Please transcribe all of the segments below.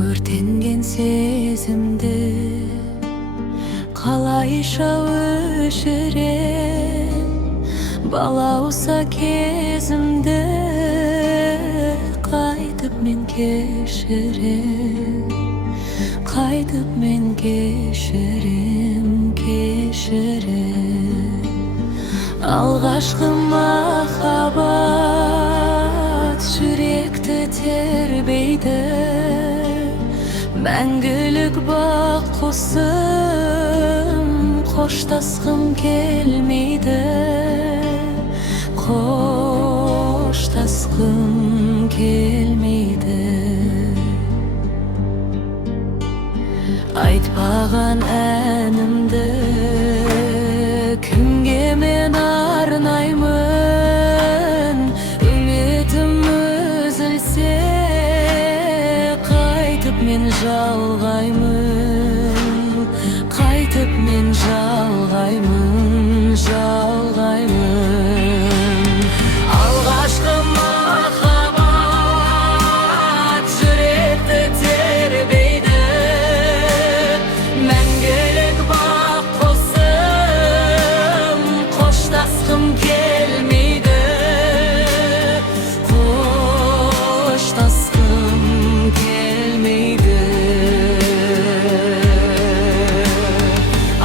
Өртенген сезімді қалайша өшірем, балауса кезімді қайтып мен кешірем, қайтып мен кешірем, кешірем. Алғашқы махаббат жүректі тербейді, мәңгілік бақ құсым, қоштасқым келмейді, қоштасқым келмейді. Айтпаған әнімді кімге мен арнаймын, үмітім үзілсе қайтып мен жалғаймын, қайтып мен жалғаймын, жалғаймын. Алғашқы махаббат жүректі тербейді, мәңгілік бақ құсым, қоштасқым келмейді, қоштасқым келмейді.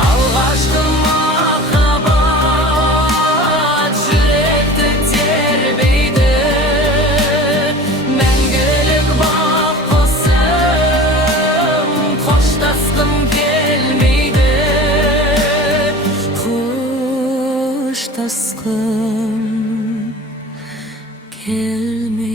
Алғашқы махаббат жүректі тербейді, мәңгілік бақ құсым, қоштасқым келмейді, қоштасқым келмейді.